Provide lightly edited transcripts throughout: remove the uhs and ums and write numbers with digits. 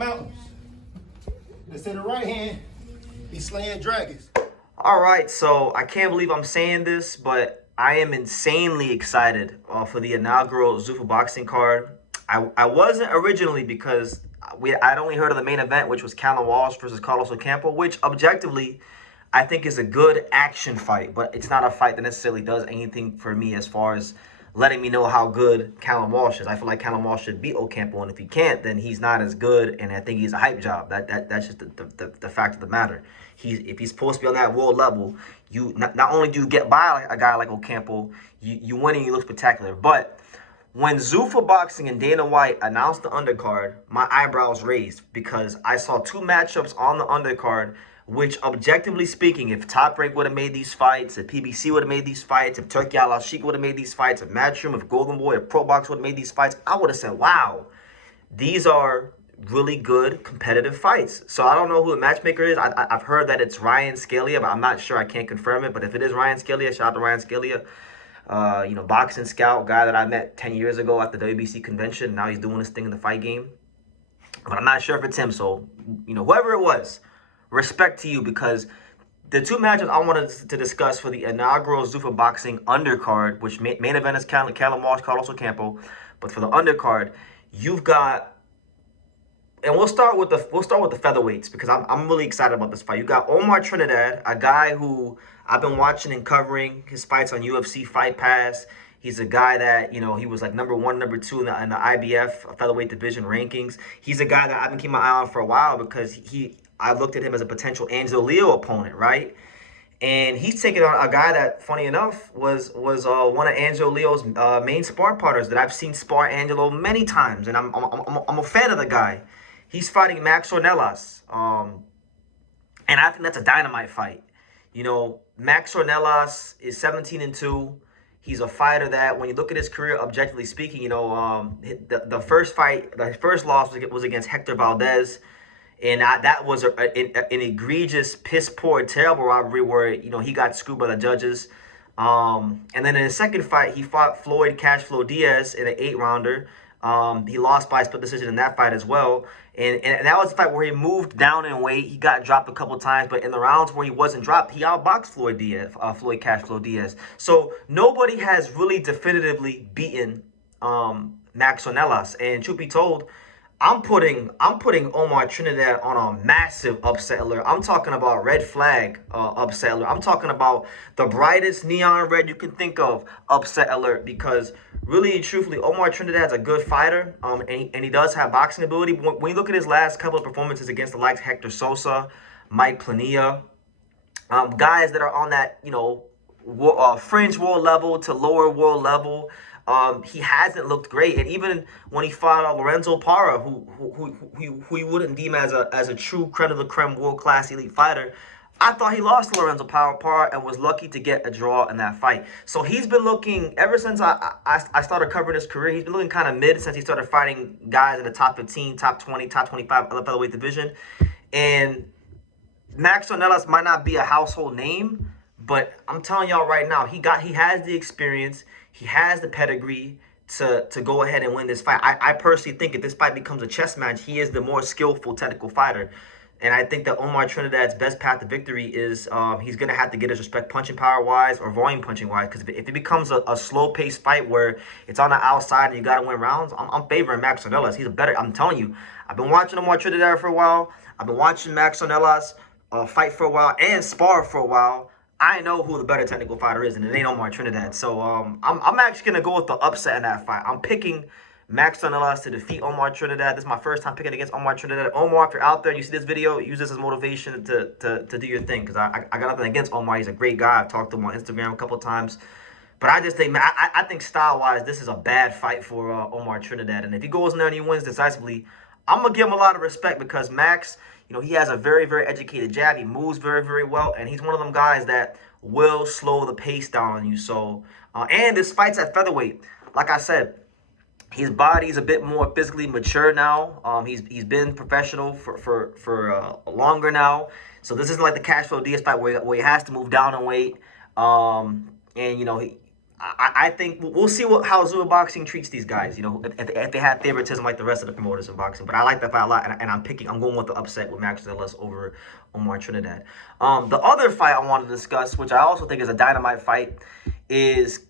mountains. They say the right hand be slaying dragons. All right, so I can't believe I'm saying this, but I am insanely excited for the inaugural Zuffa Boxing card. I wasn't originally because I'd only heard of the main event, which was Callum Walsh versus Carlos Ocampo, which objectively I think is a good action fight, but it's not a fight that necessarily does anything for me as far as letting me know how good Callum Walsh is. I feel like Callum Walsh should beat Ocampo, and if he can't, then he's not as good, and I think he's a hype job. That's just the fact of the matter. If he's supposed to be on that world level, you not only do you get by a guy like Ocampo, you win and you look spectacular. But when Zuffa Boxing and Dana White announced the undercard, my eyebrows raised because I saw two matchups on the undercard, which objectively speaking, if Top Rank would have made these fights, if PBC would have made these fights, if Turkey Al Sheik would have made these fights, if Matchroom, if Golden Boy, if Pro Box would have made these fights, I would have said, wow, these are really good competitive fights. So I don't know who the matchmaker is. I've heard that it's Ryan Scalia, but I'm not sure. I can't confirm it. But if it is Ryan Scalia, shout out to Ryan Scalia. Boxing scout, guy that I met 10 years ago at the WBC convention. Now he's doing this thing in the fight game. But I'm not sure if it's him. So, whoever it was, respect to you, because the two matches I wanted to discuss for the inaugural Zuffa Boxing undercard, which main event is Callum Walsh, Carlos Ocampo, but for the undercard, you've got, and we'll start with the featherweights because I'm really excited about this fight. You got Omar Trinidad, a guy who I've been watching and covering his fights on UFC Fight Pass. He's a guy that, he was like number 1, number 2 in the IBF featherweight division rankings. He's a guy that I've been keeping my eye on for a while because I looked at him as a potential Angelo Leo opponent, right? And he's taking on a guy that, funny enough, was one of Angelo Leo's main spar partners that I've seen spar Angelo many times, and I'm a fan of the guy. He's fighting Max Ornelas, and I think that's a dynamite fight. Max Ornelas is 17-2. He's a fighter that, when you look at his career, objectively speaking, the first loss was against Hector Valdez. And that was an egregious, piss-poor, terrible robbery where, he got screwed by the judges. And then in the second fight, he fought Floyd Cashflow Diaz in an 8-rounder. He lost by a split decision in that fight as well. And that was a fight where he moved down in weight. He got dropped a couple times, but in the rounds where he wasn't dropped, he outboxed Floyd Cashflow Diaz. So nobody has really definitively beaten Max Onellas. And truth be told, I'm putting Omar Trinidad on a massive upset alert. I'm talking about red flag upset alert. I'm talking about the brightest neon red you can think of upset alert, because really and truthfully, Omar Trinidad's a good fighter, and he does have boxing ability. When you look at his last couple of performances against the likes of Hector Sosa, Mike Plania, guys that are on that fringe world level to lower world level, he hasn't looked great. And even when he fought Lorenzo Parra, who you wouldn't deem as a true creme de la creme world-class elite fighter, I thought he lost to Lorenzo Parra and was lucky to get a draw in that fight. So he's been looking, ever since I started covering his career, he's been looking kind of mid since he started fighting guys in the top 15, top 20, top 25 of the featherweight division. And Max Onellas might not be a household name, but I'm telling y'all right now, he has the experience. He has the pedigree to go ahead and win this fight. I personally think if this fight becomes a chess match, he is the more skillful technical fighter. And I think that Omar Trinidad's best path to victory is he's going to have to get his respect punching power-wise or volume punching-wise. Because if it becomes a slow-paced fight where it's on the outside and you got to win rounds, I'm favoring Max Onellas. He's a better, I'm telling you, I've been watching Omar Trinidad for a while. I've been watching Max Onellas fight for a while and spar for a while. I know who the better technical fighter is, and it ain't Omar Trinidad. So I'm actually going to go with the upset in that fight. I'm picking Max Onellas to defeat Omar Trinidad. This is my first time picking against Omar Trinidad. Omar, if you're out there and you see this video, use this as motivation to do your thing, because I got nothing against Omar. He's a great guy. I've talked to him on Instagram a couple times. But I just think, man, I think style-wise, this is a bad fight for Omar Trinidad. And if he goes in there and he wins decisively, I'm going to give him a lot of respect, because Max, he has a very, very educated jab. He moves very, very well. And he's one of them guys that will slow the pace down on you. So, and this fight's at featherweight. Like I said, his body's a bit more physically mature now. He's been professional for longer now. So this isn't like the Cashflow Diaz fight where he has to move down in weight. And I think we'll see how Zuffa Boxing treats these guys. You know, if they have favoritism like the rest of the promoters in boxing. But I like that fight a lot, and I'm going with the upset with Max Onellas over Omar Trinidad. The other fight I want to discuss, which I also think is a dynamite fight, is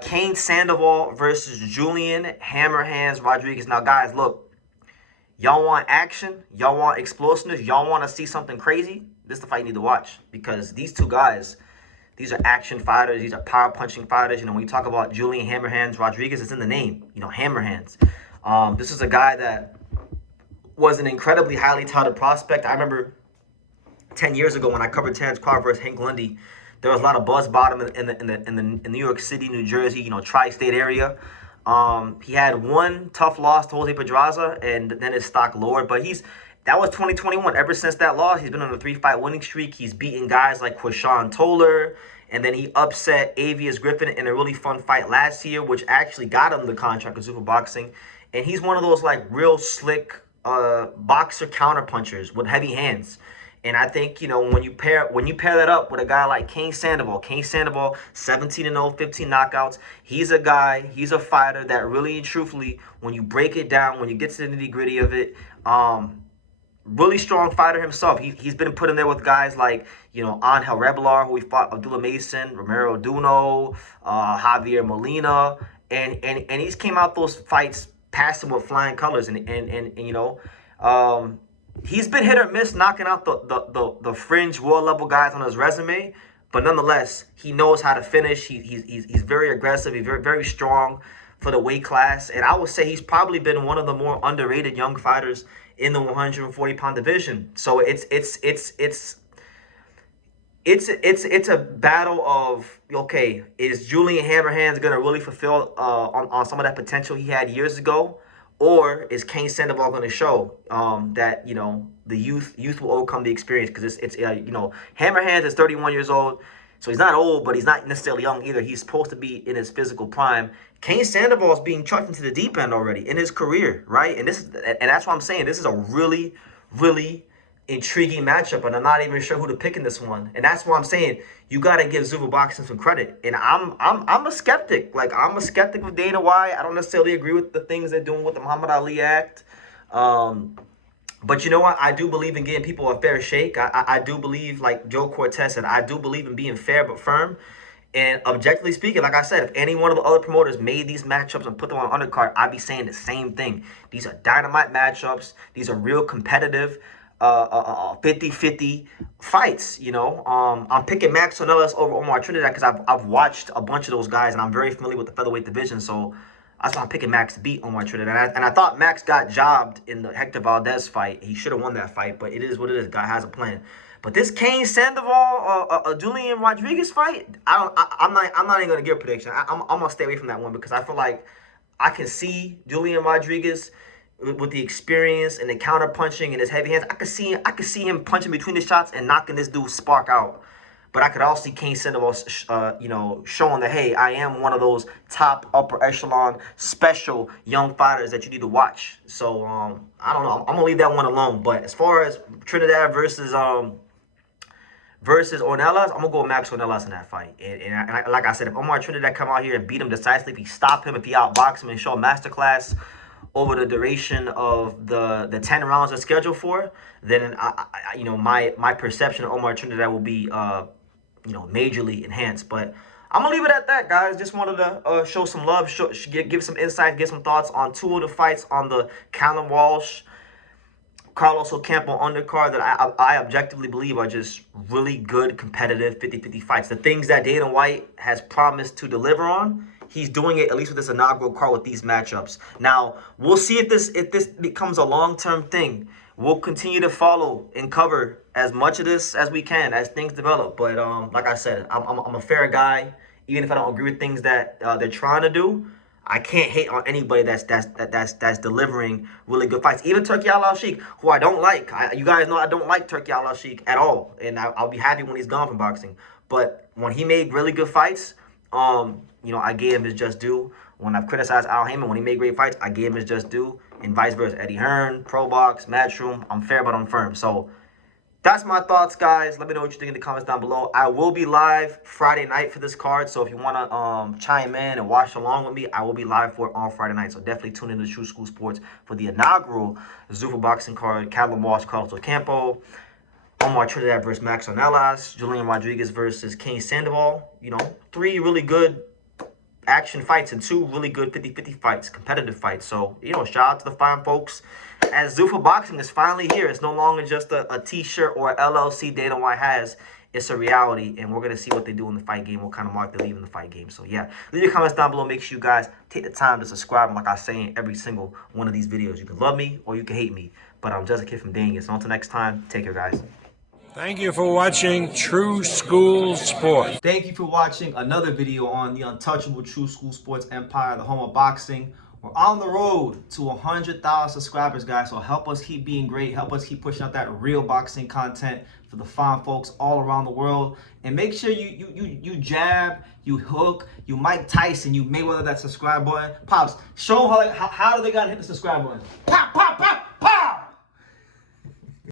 Cain Sandoval versus Julian Hammer Hands Rodriguez. Now, guys, look, y'all want action, y'all want explosiveness, y'all want to see something crazy. This is the fight you need to watch, because these two guys, these are action fighters. These are power punching fighters. You know, when you talk about Julian Hammer Hands Rodriguez, it's in the name. You know, Hammer Hands. This is a guy that was an incredibly highly touted prospect. I remember 10 years ago when I covered Terrence Crawford versus Hank Lundy, there was a lot of buzz about him in New York City, New Jersey, you know, tri-state area. He had one tough loss to Jose Pedraza, and then his stock lowered. But that was 2021. Ever since that loss, he's been on a 3-fight winning streak. He's beaten guys like Quashawn Toller, and then he upset Avius Griffin in a really fun fight last year, which actually got him the contract with Zuffa Boxing. And he's one of those like real slick boxer counterpunchers with heavy hands. And I think, you know, when you pair that up with a guy like Cain Sandoval, 17-0, 15 knockouts. He's a fighter that really and truthfully, when you break it down, when you get to the nitty-gritty of it, really strong fighter himself. He's been put in there with guys like, you know, Angel Reblar, who he fought, Abdullah Mason, Romero Duno, Javier Molina, and he's came out those fights passing with flying colors, and you know, he's been hit or miss knocking out the fringe world level guys on his resume, but nonetheless, he knows how to finish. He's very aggressive. He's very, very strong for the weight class, and I would say he's probably been one of the more underrated young fighters in the 140-pound division. So it's a battle of, okay, is Julian Hammerhands gonna really fulfill on some of that potential he had years ago, or is Cain Sandoval gonna show that, you know, the youth will overcome the experience? Because it's you know, Hammerhands is 31 years old, so he's not old, but he's not necessarily young either. He's supposed to be in his physical prime. Cain Sandoval is being chucked into the deep end already in his career, right? And that's what I'm saying. This is a really, really intriguing matchup, and I'm not even sure who to pick in this one. And that's why I'm saying you got to give Zuffa Boxing some credit. And I'm a skeptic. Like, I'm a skeptic with Dana White. I don't necessarily agree with the things they're doing with the Muhammad Ali Act. But you know what? I do believe in giving people a fair shake. I do believe, like Joe Cortez said, I do believe in being fair but firm. And objectively speaking, like I said, if any one of the other promoters made these matchups and put them on undercard, I'd be saying the same thing. These are dynamite matchups. These are real competitive 50-50 fights, you know. I'm picking Max Onellas over Omar Trinidad because I've watched a bunch of those guys, and I'm very familiar with the featherweight division. So that's why I'm picking Max to beat Omar Trinidad. And I thought Max got jobbed in the Hector Valdez fight. He should have won that fight, but it is what it is. Guy has a plan. But this Cain Sandoval, Julian Rodriguez fight, I'm not even gonna give a prediction. I'm gonna stay away from that one, because I feel like I can see Julian Rodriguez with the experience and the counter punching and his heavy hands. I could see him punching between the shots and knocking this dude spark out. But I could also see Cain Sandoval, you know, showing that, hey, I am one of those top upper echelon special young fighters that you need to watch. So I don't know. I'm gonna leave that one alone. But as far as Trinidad versus Ornelas, I'm gonna go with Max Onellas in that fight. And like I said, if Omar Trinidad come out here and beat him decisively, if he stop him, if he outbox him and show a masterclass over the duration of the 10 rounds they're scheduled for, then you know, my perception of Omar Trinidad will be you know, majorly enhanced. But I'm gonna leave it at that, guys. Just wanted to show some love, give some insight, get some thoughts on two of the fights on the Callum Walsh, Carlos Ocampo undercard that I objectively believe are just really good, competitive 50-50 fights. The things that Dana White has promised to deliver on, he's doing it, at least with this inaugural card, with these matchups. Now, we'll see if this becomes a long-term thing. We'll continue to follow and cover as much of this as we can as things develop. But like I said, I'm a fair guy. Even if I don't agree with things that they're trying to do, I can't hate on anybody that's delivering really good fights. Even Turki Al-Sheikh, who I don't like. You guys know I don't like Turki Al-Sheikh at all, and I'll be happy when he's gone from boxing. But when he made really good fights, you know, I gave him his just due. When I've criticized Al Heyman when he made great fights, I gave him his just due, and vice versa. Eddie Hearn, Pro Box, Matchroom, I'm fair but I'm firm. So That's my thoughts, guys. Let me know what you think in the comments down below. I will be live Friday night for this card, so if you want to chime in and watch along with me, I will be live for it on Friday night. So definitely tune in to True School Sports for the inaugural Zuffa Boxing card. Callum Walsh, Carlos Ocampo, Omar Trinidad versus Max Onellas, Julian Rodriguez versus Cain Sandoval. You know, 3 really good action fights and 2 really good 50-50 fights, competitive fights. So, you know, shout out to the fine folks. As Zuffa Boxing is finally here, it's no longer just a t-shirt or a LLC Dana White has. It's a reality, and we're going to see what they do in the fight game, what kind of mark they leave in the fight game. So, yeah, leave your comments down below. Make sure you guys take the time to subscribe. And like I say in every single one of these videos, you can love me or you can hate me. But I'm just a kid from Dang It. So until next time, take care, guys. Thank you for watching True School Sports. Thank you for watching another video on the untouchable True School Sports empire, the home of boxing. We're on the road to 100,000 subscribers, guys. So help us keep being great. Help us keep pushing out that real boxing content for the fine folks all around the world. And make sure you jab, you hook, you Mike Tyson, you Mayweather that subscribe button. Pops, show them how do they gotta hit the subscribe button. Pop, pop.